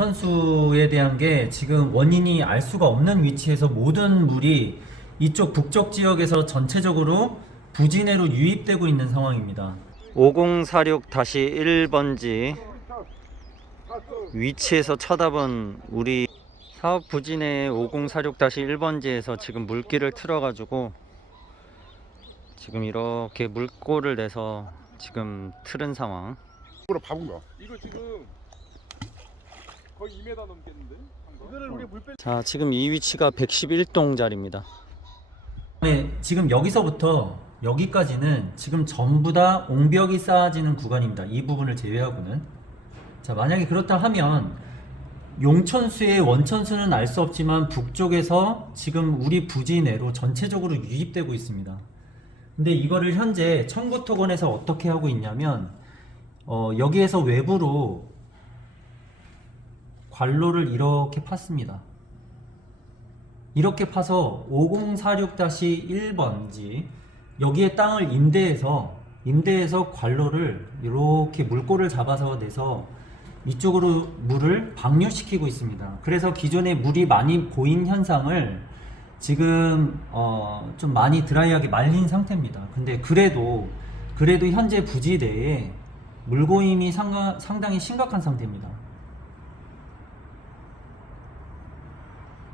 원천수에 대한 게 지금 원인이 알 수가 없는 위치에서 모든 물이 이쪽 북쪽 지역에서 전체적으로 부진해로 유입되고 있는 상황입니다. 5046-1번지 위치에서 쳐다본 우리 사업 부진해 5046-1번지에서 지금 물기를 틀어가지고 지금 이렇게 물꼬를 내서 지금 틀은 상황. 이거 박은 거. 이거 지금 거의 2m 넘겠는데? 이거를 우리 물 자, 지금 이 위치가 111동 자리입니다. 네, 지금 여기서부터 여기까지는 지금 전부 다 옹벽이 쌓아지는 구간입니다. 이 부분을 제외하고는. 자, 만약에 그렇다 하면 용천수의 원천수는 알 수 없지만 북쪽에서 지금 우리 부지 내로 전체적으로 유입되고 있습니다. 근데 이거를 현재 청구토건에서 어떻게 하고 있냐면 여기에서 외부로 관로를 이렇게 팠습니다. 이렇게 파서 5046-1번지 여기에 땅을 임대해서 관로를 이렇게 물꼬를 잡아서 내서 이쪽으로 물을 방류시키고 있습니다. 그래서 기존에 물이 많이 고인 현상을 지금 좀 많이 드라이하게 말린 상태입니다. 근데 그래도 현재 부지 내에 물고임이 상당히 심각한 상태입니다.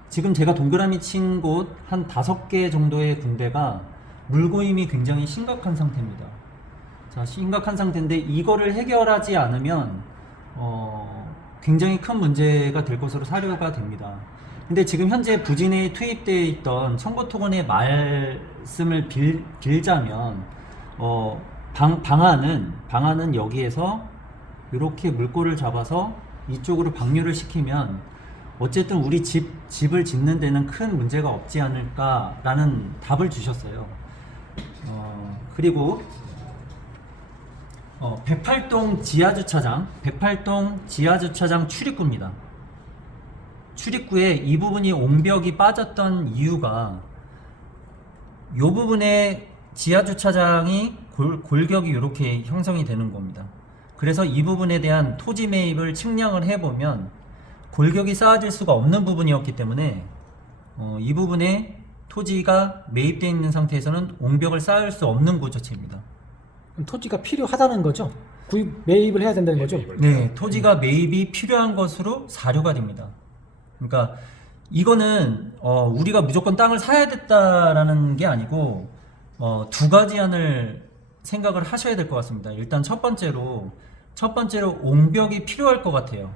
지금 제가 동그라미 친 곳 한 5개 정도의 군데가 물고임이 굉장히 심각한 상태입니다. 자, 심각한 상태인데 이거를 해결하지 않으면 굉장히 큰 문제가 될 것으로 사료가 됩니다. 근데 지금 현재 부진에 투입되어 있던 청구토건의 말씀을 빌자면 방안은 여기에서 이렇게 물꼬를 잡아서 이쪽으로 방류를 시키면 어쨌든 우리 집을 짓는 데는 큰 문제가 없지 않을까라는 답을 주셨어요. 그리고 108동 지하주차장 출입구입니다. 출입구에 이 부분이 옹벽이 빠졌던 이유가 이 부분에 지하주차장이 골격이 이렇게 형성이 되는 겁니다. 그래서 이 부분에 대한 토지 매입을 측량을 해보면 골격이 쌓아질 수가 없는 부분이었기 때문에 이 부분에 토지가 매입되어 있는 상태에서는 옹벽을 쌓을 수 없는 구조체입니다. 그럼 토지가 필요하다는 거죠? 매입을 해야 된다는 거죠? 네, 토지가 매입이 필요한 것으로 사료가 됩니다. 그러니까 이거는 우리가 무조건 땅을 사야 됐다라는 게 아니고 두 가지 안을 생각을 하셔야 될 것 같습니다. 일단 첫 번째로 옹벽이 필요할 것 같아요.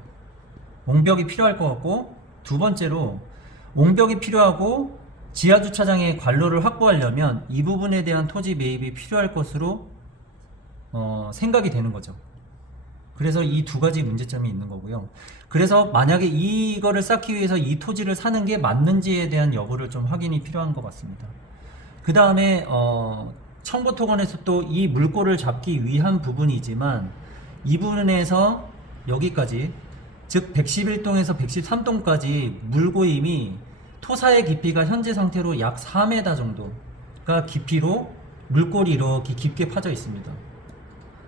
옹벽이 필요할 것 같고, 두 번째로 옹벽이 필요하고 지하주차장의 관로를 확보하려면 이 부분에 대한 토지 매입이 필요할 것으로 생각이 되는 거죠. 그래서 이 두 가지 문제점이 있는 거고요. 그래서 만약에 이거를 쌓기 위해서 이 토지를 사는 게 맞는지에 대한 여부를 좀 확인이 필요한 것 같습니다. 그 다음에 청구토건에서 또 이 물꼬를 잡기 위한 부분이지만 이 부분에서 여기까지, 즉 111동에서 113동까지 물고임이 토사의 깊이가 현재 상태로 약 4m 정도가 깊이로 물골이 이렇게 깊게 파져 있습니다.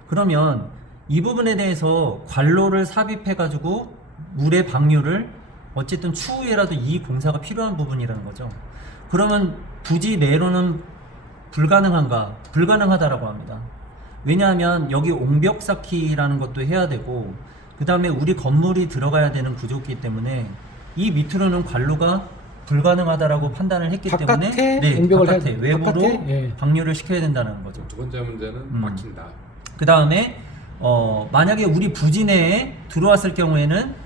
그러면 이 부분에 대해서 관로를 삽입해 가지고 물의 방류를 어쨌든 추후에라도 이 공사가 필요한 부분이라는 거죠. 그러면 부지 내로는 불가능한가? 불가능하다라고 합니다. 왜냐하면 여기 옹벽 쌓기라는 것도 해야 되고, 그 다음에 우리 건물이 들어가야 되는 구조이기 때문에 이 밑으로는 관로가 불가능하다라고 판단을 했기 때문에 바깥에 외부로 방류를 시켜야 된다는 거죠. 두 번째 문제는 막힌다. 그 다음에 만약에 우리 부지 내에 들어왔을 경우에는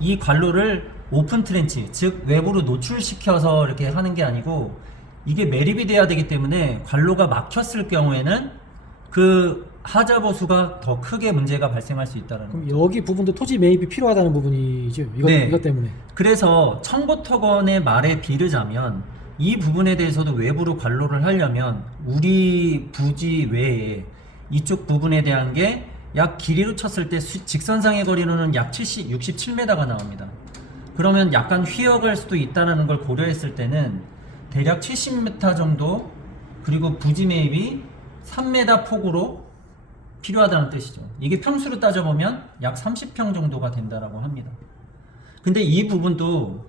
이 관로를 오픈 트렌치, 즉 외부로 노출시켜서 이렇게 하는 게 아니고 이게 매립이 돼야 되기 때문에 관로가 막혔을 경우에는 그 하자 보수가 더 크게 문제가 발생할 수 있다는 그럼 거죠. 여기 부분도 토지 매입이 필요하다는 부분이죠. 이것 때문에. 그래서 청구토건의 말에 비르자면 이 부분에 대해서도 외부로 관로를 하려면 우리 부지 외에 이쪽 부분에 대한 게 약 길이로 쳤을 때 직선상의 거리로는 약 67m가 나옵니다. 그러면 약간 휘어갈 수도 있다는 걸 고려했을 때는 대략 70m 정도, 그리고 부지 매입이 3m 폭으로 필요하다는 뜻이죠. 이게 평수로 따져보면 약 30평 정도가 된다라고 합니다. 근데 이 부분도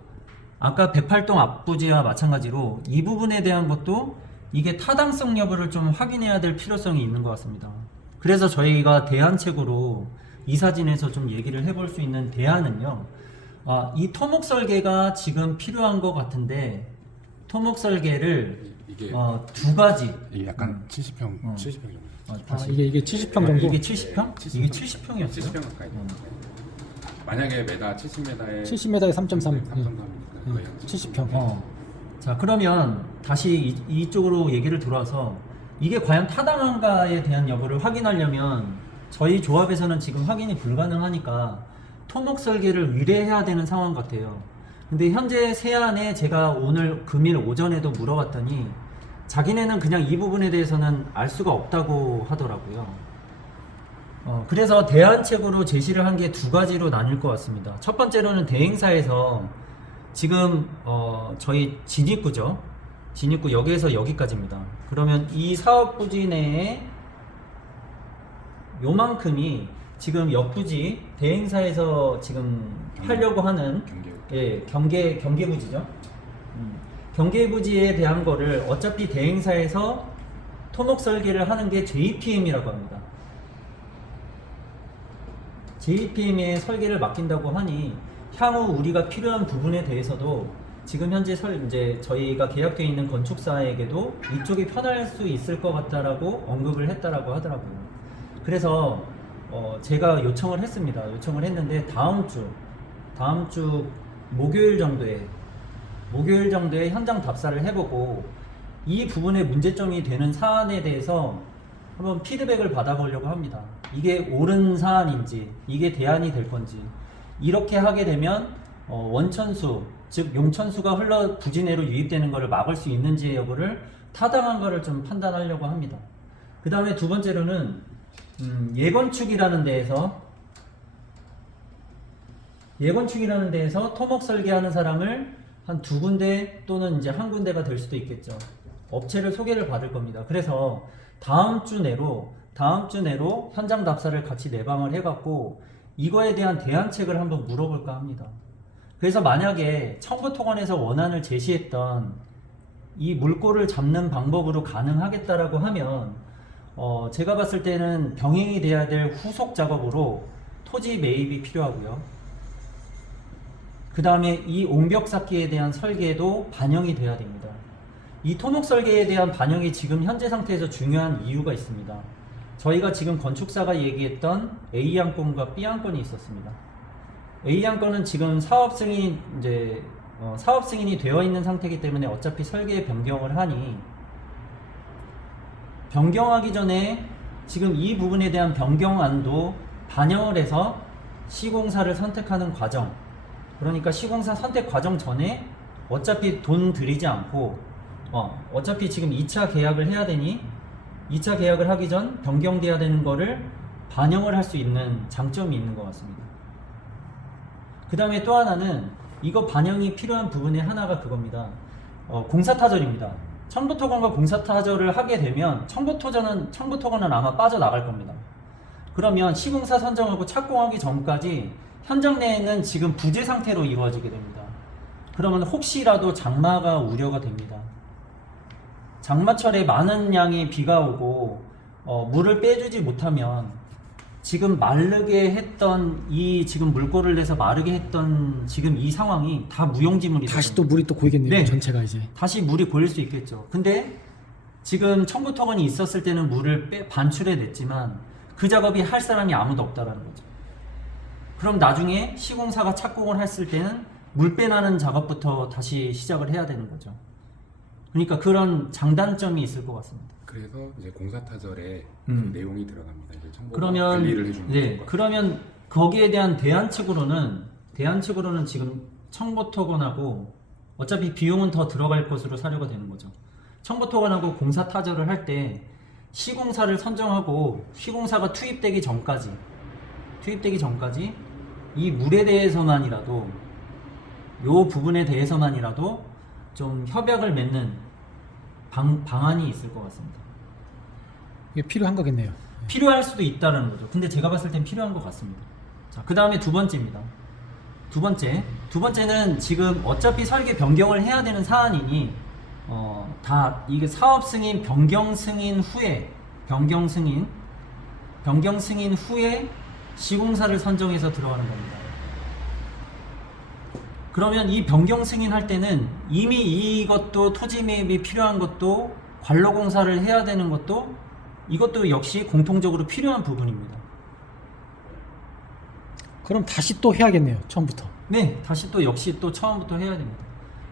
아까 108동 앞부지와 마찬가지로 이 부분에 대한 것도 이게 타당성 여부를 좀 확인해야 될 필요성이 있는 것 같습니다. 그래서 저희가 대안책으로 이 사진에서 좀 얘기를 해볼 수 있는 대안은요. 이 토목 설계가 지금 필요한 것 같은데 토목 설계를 이게 두 가지. 이게 약간 70평 70평 정도. 이게 70평 정도. 이게 70평? 이게 70평이었어요? 70평 가까이. 만약에 메다 70m에 70m에 3.3. 3.3이니까 거의 한 70평. 자, 그러면 다시 이쪽으로 얘기를 돌아서 이게 과연 타당한가에 대한 여부를 확인하려면 저희 조합에서는 지금 확인이 불가능하니까 토목 설계를 의뢰해야 되는 상황 같아요. 근데 현재 세안에 제가 오늘 금일 오전에도 물어봤더니 자기네는 그냥 이 부분에 대해서는 알 수가 없다고 하더라고요. 그래서 대안책으로 제시를 한 게 두 가지로 나뉠 것 같습니다. 첫 번째로는 대행사에서 지금 저희 진입구죠. 진입구 여기에서 여기까지입니다. 그러면 이 사업 부지 내에 요만큼이 지금 옆부지 대행사에서 지금 하려고 하는 경계부지죠. 경계부지에 대한 거를 어차피 대행사에서 토목 설계를 하는 게 JPM이라고 합니다. JPM에 설계를 맡긴다고 하니 향후 우리가 필요한 부분에 대해서도 지금 현재 이제 저희가 계약되어 있는 건축사에게도 이쪽이 편할 수 있을 것 같다라고 언급을 했다라고 하더라고요. 그래서 제가 요청을 했습니다. 요청을 했는데 다음 주 목요일 정도에 현장 답사를 해보고 이 부분에 문제점이 되는 사안에 대해서 한번 피드백을 받아보려고 합니다. 이게 옳은 사안인지 이게 대안이 될 건지 이렇게 하게 되면 원천수 즉 용천수가 흘러 부지 내로 유입되는 것을 막을 수 있는지 여부를 타당한 것을 좀 판단하려고 합니다. 그 다음에 두 번째로는 예건축이라는 데에서 토목 설계하는 사람을 한 두 군데 또는 이제 한 군데가 될 수도 있겠죠. 업체를 소개를 받을 겁니다. 그래서 다음 주 내로 현장 답사를 같이 내방을 해갖고 이거에 대한 대안책을 한번 물어볼까 합니다. 그래서 만약에 청구토건에서 원안을 제시했던 이 물꼬를 잡는 방법으로 가능하겠다라고 하면 제가 봤을 때는 병행이 돼야 될 후속 작업으로 토지 매입이 필요하고요. 그 다음에 이 옹벽 쌓기에 대한 설계도 반영이 돼야 됩니다. 이 토목 설계에 대한 반영이 지금 현재 상태에서 중요한 이유가 있습니다. 저희가 지금 건축사가 얘기했던 A안건과 B안건이 있었습니다. A안건은 지금 사업 승인이 되어 있는 상태이기 때문에 어차피 설계 변경을 하니 변경하기 전에 지금 이 부분에 대한 변경안도 반영을 해서 시공사를 선택하는 과정, 그러니까 시공사 선택 과정 전에 어차피 돈 들이지 않고 어차피 지금 2차 계약을 해야 되니 2차 계약을 하기 전 변경돼야 되는 거를 반영을 할 수 있는 장점이 있는 것 같습니다. 그 다음에 또 하나는 이거 반영이 필요한 부분의 하나가 그겁니다. 공사타절입니다. 청부토건과 공사타절을 하게 되면 청부토건은 아마 빠져나갈 겁니다. 그러면 시공사 선정하고 착공하기 전까지 현장 내에는 지금 부재 상태로 이루어지게 됩니다. 그러면 혹시라도 장마가 우려가 됩니다. 장마철에 많은 양의 비가 오고 물을 빼주지 못하면 지금 마르게 했던 이 지금 물꼬를 내서 마르게 했던 지금 이 상황이 다 무용지물이 다시 또 물이 또 고이겠네요. 네. 전체가 이제. 다시 물이 고일 수 있겠죠. 근데 지금 청부토건이 있었을 때는 물을 반출해 냈지만 그 작업이 할 사람이 아무도 없다라는 거죠. 그럼 나중에 시공사가 착공을 했을 때는 물 빼나는 작업부터 다시 시작을 해야 되는 거죠. 그러니까 그런 장단점이 있을 것 같습니다. 그래서 이제 공사타절에 그 내용이 들어갑니다. 이제 청구가 그러면 관리를 해주는 네, 것 그러면 거기에 대한 대안책으로는 지금 청부토건하고 어차피 비용은 더 들어갈 것으로 사료가 되는 거죠. 청부토건하고 공사타절을 할 때 시공사를 선정하고 시공사가 투입되기 전까지 이 물에 대해서만이라도 요 부분에 대해서만이라도 좀 협약을 맺는 방안이 있을 것 같습니다. 이게 필요한 거겠네요. 필요할 수도 있다는 거죠. 근데 제가 봤을 땐 필요한 것 같습니다. 자, 그 다음에 두 번째입니다. 두 번째는 지금 어차피 설계 변경을 해야 되는 사안이니 다 이게 사업 승인 변경 승인 후에 시공사를 선정해서 들어가는 겁니다. 그러면 이 변경 승인할 때는 이미 이것도 토지 매입이 필요한 것도 관로공사를 해야 되는 것도 이것도 역시 공통적으로 필요한 부분입니다. 그럼 다시 또 해야겠네요. 처음부터. 네, 다시 또 역시 또 처음부터 해야 됩니다.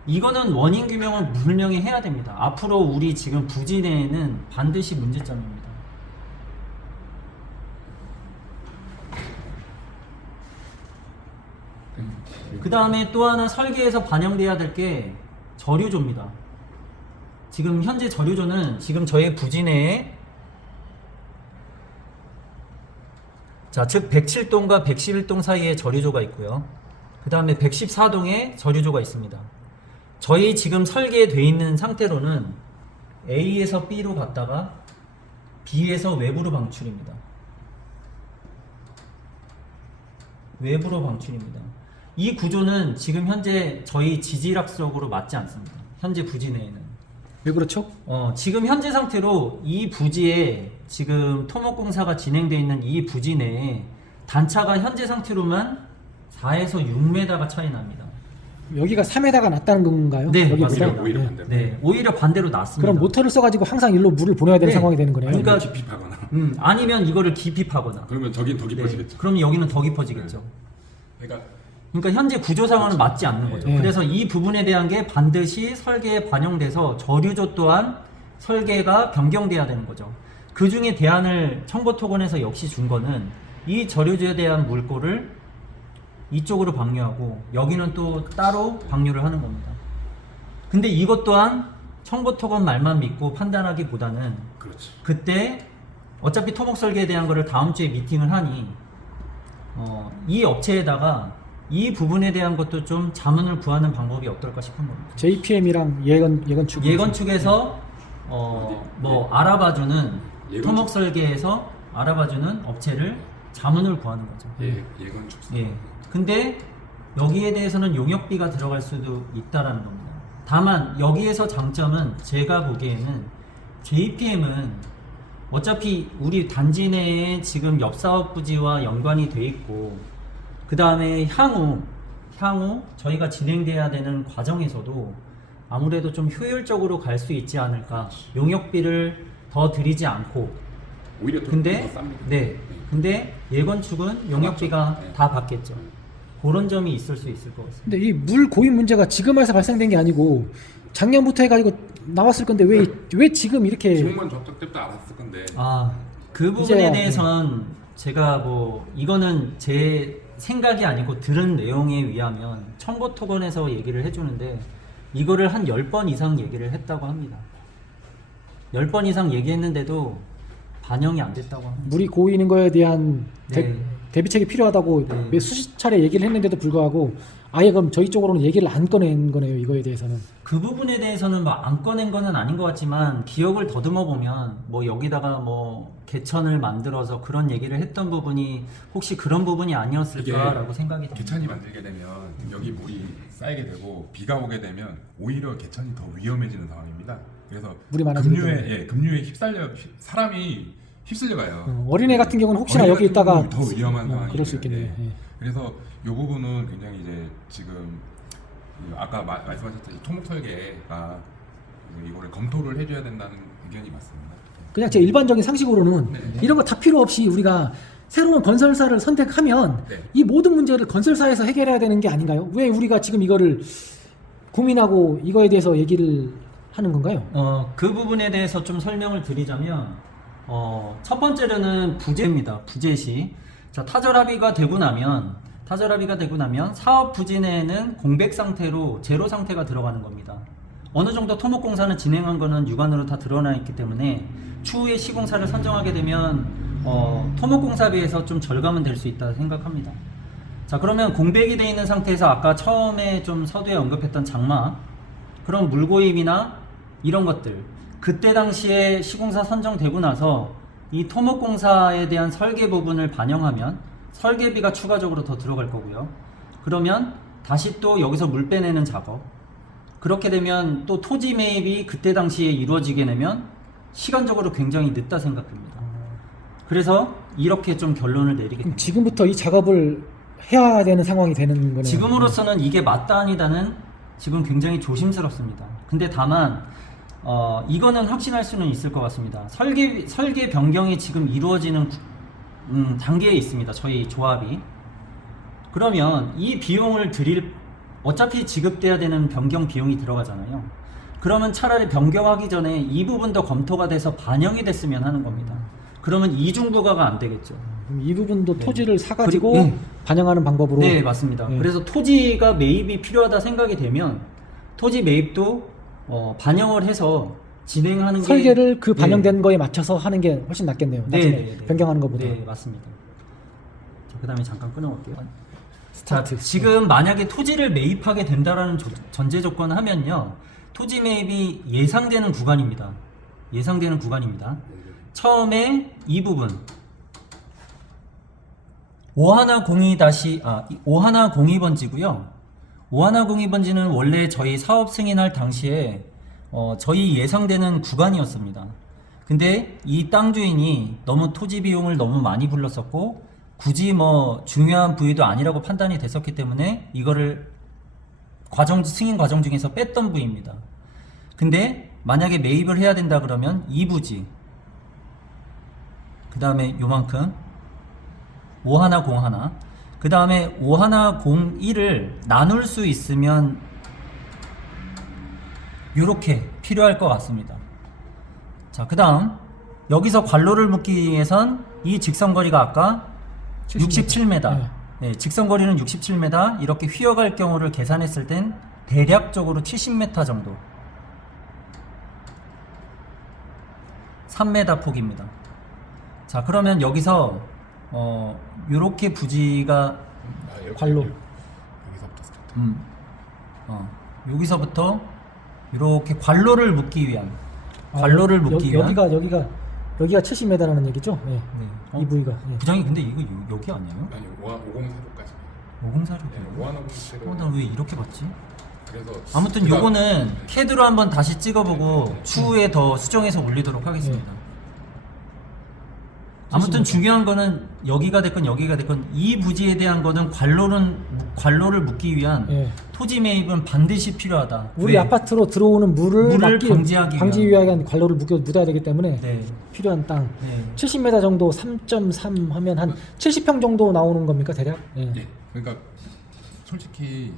이거는 원인 규명을 분명히 해야 됩니다. 앞으로 우리 지금 부지 내에는 반드시 문제점입니다. 그 다음에 또 하나 설계에서 반영돼야 될 게 저류조입니다. 지금 현재 저류조는 지금 저희 부지 내에 즉 107동과 111동 사이에 저류조가 있고요. 그 다음에 114동에 저류조가 있습니다. 저희 지금 설계되어 있는 상태로는 A에서 B로 갔다가 B에서 외부로 방출입니다. 외부로 방출입니다. 이 구조는 지금 현재 저희 지질학적으로 맞지 않습니다. 현재 부지 내에는. 왜 그렇죠? 지금 현재 상태로 이 부지에 지금 토목공사가 진행되어 있는 이 부지 내에 단차가 현재 상태로만 4에서 6m가 차이 납니다. 여기가 3m가 낮다는 건가요? 네, 여기보다? 맞습니다. 오히려 네. 반대로. 네, 오히려 반대로 낮습니다. 그럼 모터를 써가지고 항상 일로 물을 보내야 되는 네. 상황이 되는 거네요. 그러니까- 아니면 깊이 파거나. 아니면 이거를 깊이 파거나. 그러면 저긴 더 깊어지겠죠. 네, 그럼 여기는 더 깊어지겠죠. 그러니까 현재 구조상으로는 맞지 않는 거죠. 네. 그래서 이 부분에 대한 게 반드시 설계에 반영돼서 저류조 또한 설계가 변경돼야 되는 거죠. 그 중에 대안을 청보토건에서 역시 준 거는 이 저류조에 대한 물꼬를 이쪽으로 방류하고 여기는 또 따로 방류를 하는 겁니다. 근데 이것 또한 청보토건 말만 믿고 판단하기보다는 그렇죠. 그때 어차피 토목 설계에 대한 거를 다음 주에 미팅을 하니 이 업체에다가 이 부분에 대한 것도 좀 자문을 구하는 방법이 어떨까 싶은 겁니다. JPM이랑 예건축. 예건축에서 뭐 알아봐주는 예건축. 토목 설계에서 알아봐주는 업체를 자문을 구하는 거죠. 예건축. 예. 근데 여기에 대해서는 용역비가 들어갈 수도 있다라는 겁니다. 다만 여기에서 장점은 제가 보기에는 JPM은 어차피 우리 단지 내에 지금 옆 사업 부지와 연관이 돼 있고 그 다음에 향후 저희가 진행돼야 되는 과정에서도 아무래도 좀 효율적으로 갈 수 있지 않을까. 용역비를 더 들이지 않고. 오히려 더 근데 쌉니다. 네. 근데 예건축은 용역비가 네. 다 받겠죠. 그런 점이 있을 수 있을 것 같습니다. 근데 이 물 고입 문제가 지금 와서 발생된 게 아니고 작년부터 해가지고 나왔을 건데 왜 지금 이렇게 지금만 접촉 때부터 알았을 건데. 그 부분에 이제야, 대해서는 제가 뭐 이거는 제 생각이 아니고 들은 내용에 의하면 청보토건에서 얘기를 해주는데 이거를 한 10번 이상 얘기를 했다고 합니다. 10번 이상 얘기했는데도 반영이 안 됐다고 합니다. 물이 고이는 거에 대한 네. 대비책이 필요하다고 네. 몇 수십 차례 얘기를 했는데도 불구하고 아예 그럼 저희 쪽으로는 얘기를 안 꺼낸 거네요. 이거에 대해서는. 그 부분에 대해서는 막 안 꺼낸 거는 아닌 것 같지만 기억을 더듬어 보면 뭐 여기다가 뭐 개천을 만들어서 그런 얘기를 했던 부분이 혹시 그런 부분이 아니었을까라고 생각이 듭니다. 개천이 만들게 되면 여기 물이 쌓이게 되고 비가 오게 되면 오히려 개천이 더 위험해지는 상황입니다. 그래서 물이 많아지기 급류에 사람이 휩쓸려 가요. 어린애 같은 경우는 혹시나 어린애 여기 같은 있다가 경우는 더 위험한 상황이에요. 그럴 수 있겠네요. 예. 예. 그래서 이 부분은 굉장히 이제 지금 아까 말씀하셨듯이 토목 설계가 이거를 검토를 해줘야 된다는 의견이 맞습니다. 그냥 제 일반적인 상식으로는 네. 이런 거 다 필요 없이 우리가 새로운 건설사를 선택하면 네. 이 모든 문제를 건설사에서 해결해야 되는 게 아닌가요? 왜 우리가 지금 이거를 고민하고 이거에 대해서 얘기를 하는 건가요? 그 부분에 대해서 좀 설명을 드리자면 첫 번째로는 부재입니다. 부재시. 자, 타절 합의가 되고 나면 사업 부지 내에는 공백 상태로 제로 상태가 들어가는 겁니다. 어느 정도 토목공사는 진행한 거는 육안으로 다 드러나 있기 때문에 추후에 시공사를 선정하게 되면 토목공사비에서 좀 절감은 될 수 있다 생각합니다. 자, 그러면 공백이 되어 있는 상태에서 아까 처음에 좀 서두에 언급했던 장마, 그런 물고임이나 이런 것들, 그때 당시에 시공사 선정되고 나서 이 토목공사에 대한 설계 부분을 반영하면 설계비가 추가적으로 더 들어갈 거고요. 그러면 다시 또 여기서 물 빼내는 작업. 그렇게 되면 또 토지 매입이 그때 당시에 이루어지게 되면 시간적으로 굉장히 늦다 생각합니다. 그래서 이렇게 좀 결론을 내리게 그럼 됩니다. 지금부터 이 작업을 해야 되는 상황이 되는 거네요. 지금으로서는 이게 맞다 아니다는 지금 굉장히 조심스럽습니다. 근데 다만 이거는 확신할 수는 있을 것 같습니다. 설계 변경이 지금 이루어지는 단계에 있습니다. 저희 조합이. 그러면 이 비용을 어차피 지급돼야 되는 변경 비용이 들어가잖아요. 그러면 차라리 변경하기 전에 이 부분도 검토가 돼서 반영이 됐으면 하는 겁니다. 그러면 이중부가가 안 되겠죠. 그럼 이 부분도 네. 토지를 사가지고 그리고- 반영하는 방법으로. 네, 맞습니다. 네. 그래서 토지가 매입이 필요하다 생각이 되면 토지 매입도 반영을 해서 진행하는 게 설계를 그 네. 반영된 거에 맞춰서 하는 게 훨씬 낫겠네요. 네, 나중에 네, 네. 변경하는 것보다. 네, 맞습니다. 그 다음에 잠깐 끊어볼게요. 스타트. 지금 만약에 토지를 매입하게 된다라는 전제 조건을 하면요, 토지 매입이 예상되는 구간입니다. 예상되는 구간입니다. 처음에 이 부분 5102-5102번지고요. 5102번지는 원래 저희 사업 승인할 당시에 저희 예상되는 구간이었습니다. 근데 이 땅 주인이 너무 토지 비용을 너무 많이 불렀었고 굳이 뭐 중요한 부위도 아니라고 판단이 됐었기 때문에 이거를 승인 과정 중에서 뺐던 부위입니다. 근데 만약에 매입을 해야 된다 그러면 이 부지, 그 다음에 요만큼 5101, 그 다음에 5101을 나눌 수 있으면 요렇게 필요할 것 같습니다. 자, 그 다음 여기서 관로를 묶기 위해선 이 직선거리가 아까 67m. 네. 네, 직선거리는 67m. 이렇게 휘어갈 경우를 계산했을 땐 대략적으로 70m 정도. 3m 폭입니다. 자, 그러면 여기서 요렇게 부지가 관로. 여기서부터 스타트. 여기서부터 이렇게 관로를 묶기 위한 여기가 70m라는 얘기죠? 네. 네. 이 부위가. 예. 부장이 근데 이거 여기 아니에요? 아니 504호까지. 504로. 네, 505호로. 나 왜 이렇게 봤지? 그래서 아무튼 그다음- 요거는 캐드로 한번 다시 찍어보고 추후에 더 수정해서 올리도록 하겠습니다. 아무튼 중요한 거는 여기가 됐건 이 부지에 대한 거는 관로를 묶기 위한 예. 토지 매입은 반드시 필요하다. 우리 왜? 아파트로 들어오는 물을 방지하기 방지 위한 관로를 묻어야 되기 때문에 네. 필요한 땅. 네. 70m 정도 3.3 하면 한 70평 정도 나오는 겁니까 대략? 예. 예. 그러니까 솔직히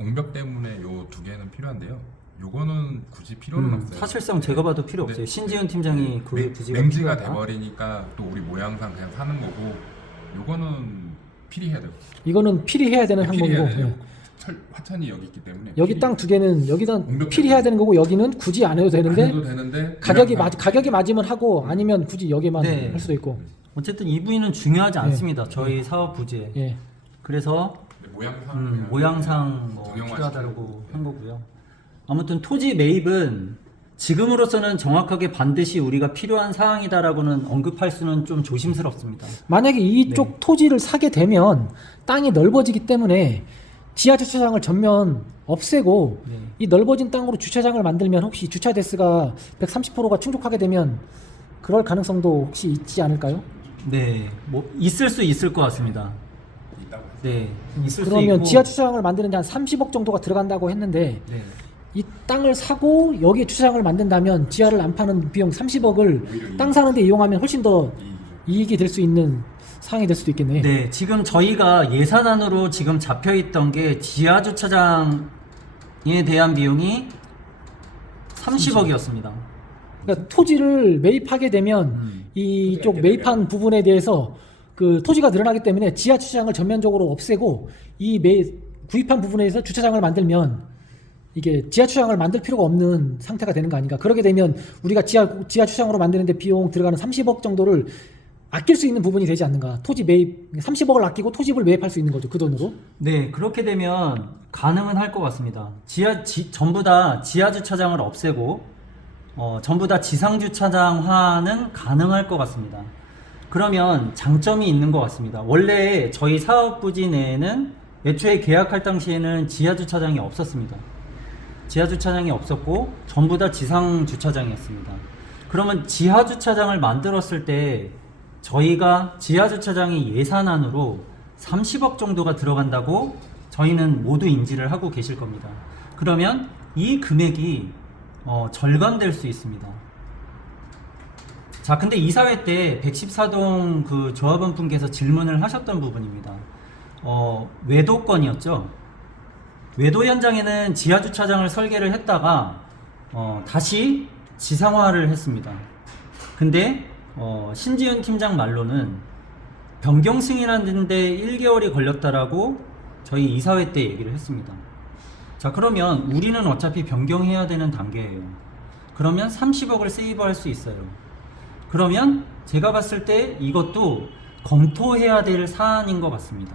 옹벽 때문에 요 두 개는 필요한데요. 요거는 굳이 필요는 없어요. 사실상 제가 봐도 필요 없어요. 네. 신지은 팀장이 그 부지가 맹지가 필요하다. 돼버리니까 또 우리 모양상 그냥 사는 거고 요거는 필요해야 돼요. 이거는 필요해야 되는 항목이고. 필요해야 돼요. 예. 화천이 여기 있기 때문에 여기 땅 두 개는 여기다 옹벽 필요해야 되는 거고 여기는 굳이 안 해도 되는데 안 해도 되는데 가격이 맞으면 하고 아니면 굳이 여기만 네. 할 수도 있고. 어쨌든 이 부위는 중요하지 않습니다. 저희 사업 부지에. 예. 그래서 모양상 모양상 뭐 정형화 필요하다고 시키고. 한 거고요. 아무튼 토지 매입은 지금으로서는 정확하게 반드시 우리가 필요한 사항이다라고는 언급할 수는 좀 조심스럽습니다. 만약에 이쪽 네. 토지를 사게 되면 땅이 넓어지기 때문에 지하 주차장을 전면 없애고 네. 이 넓어진 땅으로 주차장을 만들면 혹시 주차 대수가 130%가 충족하게 되면 그럴 가능성도 혹시 있지 않을까요? 네, 뭐 있을 수 있을 것 같습니다. 있다고 해서 네, 있을 수 그러면 있고. 지하 주차장을 만드는데 한 30억 정도가 들어간다고 했는데 네. 이 땅을 사고 여기에 주차장을 만든다면 지하를 안 파는 비용 30억을 땅 사는데 이용하면 훨씬 더 이익이 될 수 있는 상황이 될 수도 있겠네. 네, 지금 저희가 예산안으로 지금 잡혀 있던 게 지하 주차장에 대한 비용이 30억이었습니다. 그러니까 토지를 매입하게 되면 이쪽 매입한 부분에 대해서 그 토지가 늘어나기 때문에 지하 주차장을 전면적으로 없애고 구입한 부분에서 주차장을 만들면 이게 지하 주차장을 만들 필요가 없는 상태가 되는 거 아닌가. 그러게 되면 우리가 지하 주차장으로 만드는데 비용 들어가는 30억 정도를 아낄 수 있는 부분이 되지 않는가. 토지 매입 30억을 아끼고 토지를 매입할 수 있는 거죠. 그 돈으로. 네, 그렇게 되면 가능은 할 것 같습니다. 전부 다 지하 주차장을 없애고 전부 다 지상 주차장화는 가능할 것 같습니다. 그러면 장점이 있는 것 같습니다. 원래 저희 사업 부지 내에는 애초에 계약할 당시에는 지하 주차장이 없었습니다. 지하 주차장이 없었고 전부 다 지상 주차장이었습니다. 그러면 지하 주차장을 만들었을 때 저희가 지하 주차장이 예산안으로 30억 정도가 들어간다고 저희는 모두 인지를 하고 계실 겁니다. 그러면 이 금액이 절감될 수 있습니다. 자, 근데 이사회 때 114동 그 조합원 분께서 질문을 하셨던 부분입니다. 외도건이었죠. 외도 현장에는 지하 주차장을 설계를 했다가 다시 지상화를 했습니다. 근데 신지윤 팀장 말로는 변경 승인하는데 1개월이 걸렸다라고 저희 이사회 때 얘기를 했습니다. 자, 그러면 우리는 어차피 변경해야 되는 단계예요. 그러면 30억을 세이브할 수 있어요. 그러면 제가 봤을 때 이것도 검토해야 될 사안인 것 같습니다.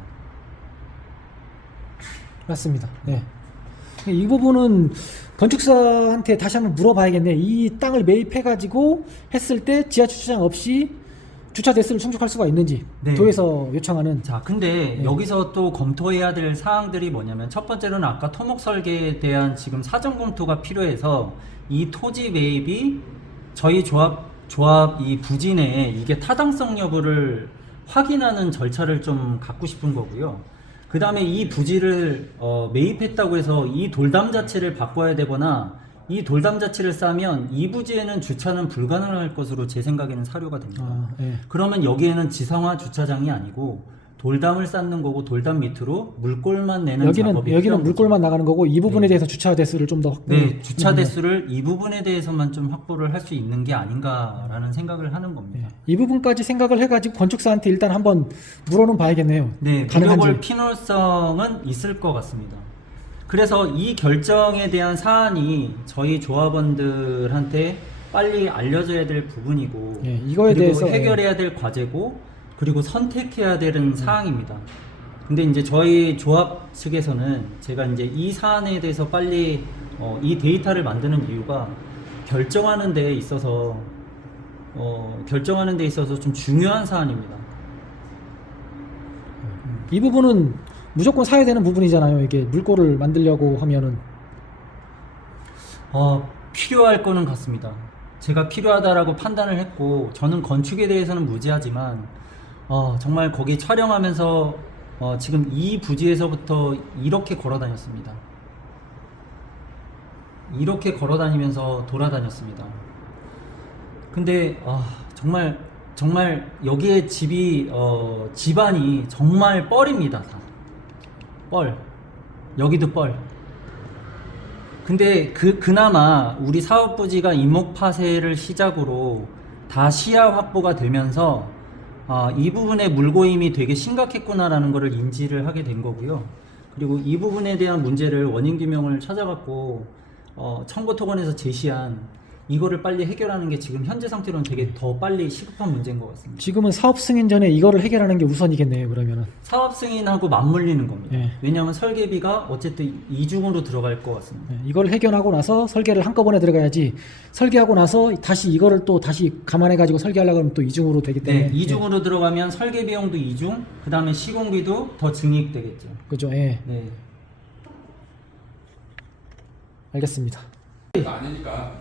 맞습니다. 네. 이 부분은 건축사한테 다시 한번 물어봐야겠네. 이 땅을 매입해가지고 했을 때 지하 주차장 없이 주차 대수를 충족할 수가 있는지 네. 도에서 요청하는. 자, 근데 네. 여기서 또 검토해야 될 사항들이 뭐냐면 첫 번째로는 아까 토목 설계에 대한 지금 사전 검토가 필요해서 이 토지 매입이 저희 조합 이 부지 내에 이게 타당성 여부를 확인하는 절차를 좀 갖고 싶은 거고요. 그 다음에 이 부지를 매입했다고 해서 이 돌담 자체를 바꿔야 되거나 이 돌담 자체를 싸면 이 부지에는 주차는 불가능할 것으로 제 생각에는 사료가 됩니다. 예. 그러면 여기에는 지상화 주차장이 아니고 돌담을 쌓는 거고 돌담 밑으로 물골만 내는 작업이 여기는 필요한 물골만 나가는 거고 이 부분에 네. 대해서 주차 대수를 좀 더 확보. 네, 주차 대수를 이 부분에 대해서만 좀 확보를 할 수 있는 게 아닌가라는 생각을 하는 겁니다. 이 부분까지 생각을 해가지고 건축사한테 일단 한번 물어는 봐야겠네요. 네, 가능한지. 물어볼 필요성은 있을 것 같습니다. 그래서 이 결정에 대한 사안이 저희 조합원들한테 빨리 알려져야 될 부분이고, 예, 이거에 그리고 대해서, 해결해야 될 과제고, 그리고 선택해야 되는 사항입니다. 근데 이제 저희 조합 측에서는 제가 이제 이 사안에 대해서 빨리 이 데이터를 만드는 이유가 결정하는 데 있어서 좀 중요한 사안입니다. 이 부분은 무조건 사야 되는 부분이잖아요. 이게 물골을 만들려고 하면은. 필요할 거는 같습니다. 제가 필요하다라고 판단을 했고, 저는 건축에 대해서는 무지하지만 정말 거기 촬영하면서 지금 이 부지에서부터 이렇게 걸어 다녔습니다. 이렇게 걸어 다니면서 돌아다녔습니다. 근데 정말 여기에 집안이 정말 뻘입니다. 다 뻘. 여기도 뻘. 근데 그나마 우리 사업 부지가 임목 파쇄를 시작으로 다 시야 확보가 되면서 이 부분의 물고임이 되게 심각했구나라는 것을 인지를 하게 된 거고요. 그리고 이 부분에 대한 문제를 원인 규명을 찾아갖고 청구토건에서 제시한 이거를 빨리 해결하는 게 지금 현재 상태로는 되게 더 빨리 시급한 문제인 것 같습니다. 지금은 사업 승인 전에 이거를 해결하는 게 우선이겠네요. 그러면은. 사업 승인하고 맞물리는 겁니다. 예. 왜냐하면 설계비가 어쨌든 이중으로 들어갈 것 같습니다. 네, 이걸 해결하고 나서 설계를 한꺼번에 들어가야지. 설계하고 나서 다시 이거를 또 다시 감안해 가지고 설계하려고 하면 또 이중으로 되기 때문에. 네, 이중으로 들어가면 설계 비용도 이중, 그 다음에 시공비도 더 증액되겠죠. 그죠. 예. 네. 알겠습니다. 아니니까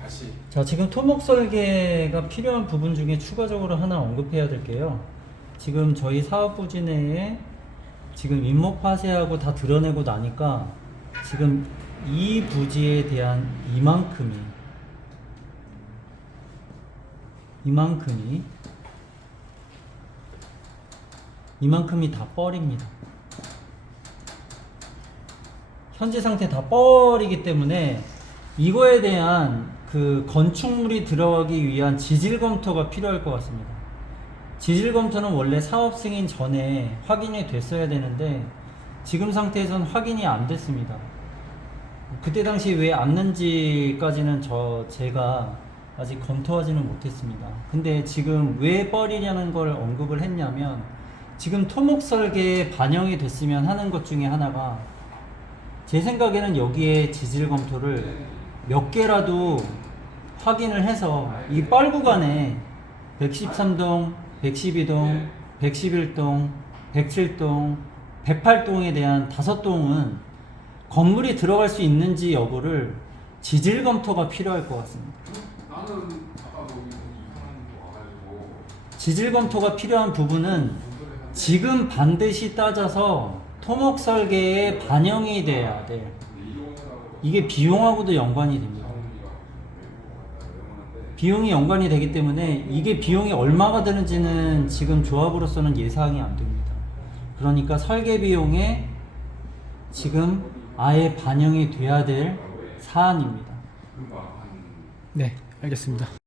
다시 자, 지금 토목 설계가 필요한 부분 중에 추가적으로 하나 언급해야 될 게요. 지금 저희 사업 부지 내에 지금 임목 파쇄하고 다 드러내고 나니까 지금 이 부지에 대한 이만큼이 다 뻘입니다. 현재 상태 다 뻘이기 때문에 이거에 대한 그 건축물이 들어가기 위한 지질 검토가 필요할 것 같습니다. 지질 검토는 원래 사업 승인 전에 확인이 됐어야 되는데 지금 상태에선 확인이 안 됐습니다. 그때 당시 왜 안 는지까지는 제가 아직 검토하지는 못했습니다. 근데 지금 왜 뻘이냐는 걸 언급을 했냐면 지금 토목 설계에 반영이 됐으면 하는 것 중에 하나가 제 생각에는 여기에 지질 검토를 몇 개라도 확인을 해서 이 뻘 구간에 113동, 112동, 111동, 107동, 108동에 대한 5동은 건물이 들어갈 수 있는지 여부를 지질 검토가 필요할 것 같습니다. 나는 아까 거기 이상한 거 와가지고 지질 검토가 필요한 부분은 지금 반드시 따져서 토목 설계에 반영이 돼야 돼. 이게 비용하고도 연관이 됩니다. 비용이 연관이 되기 때문에 이게 비용이 얼마가 드는지는 지금 조합으로서는 예상이 안 됩니다. 그러니까 설계 비용에 지금 아예 반영이 돼야 될 사안입니다. 네, 알겠습니다.